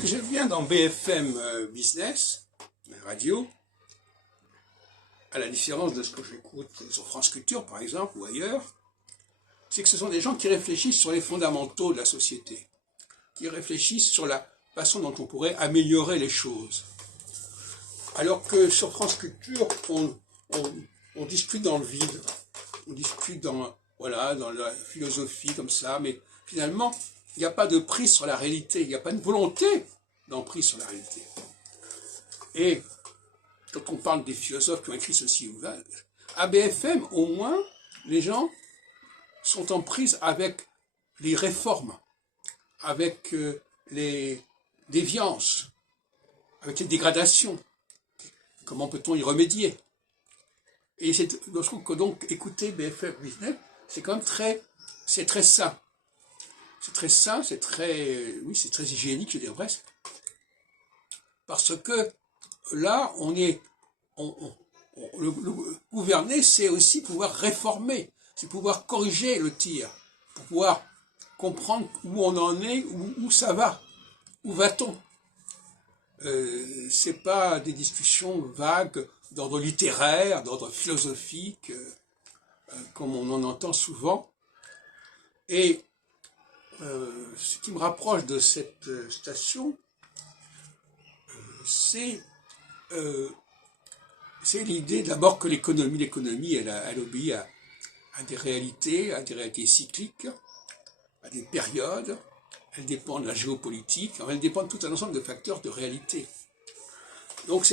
Ce que j'aime bien dans BFM Business, radio, à la différence de ce que j'écoute sur France Culture par exemple ou ailleurs, c'est que ce sont des gens qui réfléchissent sur les fondamentaux de la société, qui réfléchissent sur la façon dont on pourrait améliorer les choses. Alors que sur France Culture, on discute dans le vide, on discute dans la philosophie comme ça, mais finalement, il n'y a pas de prise sur la réalité, il n'y a pas de volonté d'emprise sur la réalité. Et quand on parle des philosophes qui ont écrit ceci ou là, à BFM, au moins, les gens sont en prise avec les réformes, avec les déviances, avec les dégradations. Comment peut-on y remédier? Et je trouve que donc écouter BFM Business, c'est quand même c'est très sain. C'est très sain, c'est très hygiénique, je dirais presque. Parce que là, gouverner, c'est aussi pouvoir réformer, c'est pouvoir corriger le tir, pour pouvoir comprendre où on en est, où ça va, où va-t-on. C'est pas des discussions vagues d'ordre littéraire, d'ordre philosophique, comme on en entend souvent. Et ce qui me rapproche de cette station, c'est l'idée d'abord que l'économie, elle obéit à des réalités cycliques, à des périodes, elle dépend de la géopolitique, elle dépend de tout un ensemble de facteurs de réalité. Donc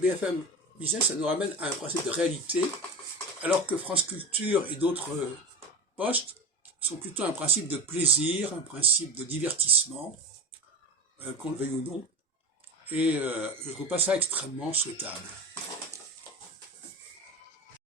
BFM Business, ça nous ramène à un principe de réalité, alors que France Culture et d'autres postes sont plutôt un principe de plaisir, un principe de divertissement, qu'on le veuille ou non, et je trouve pas ça extrêmement souhaitable.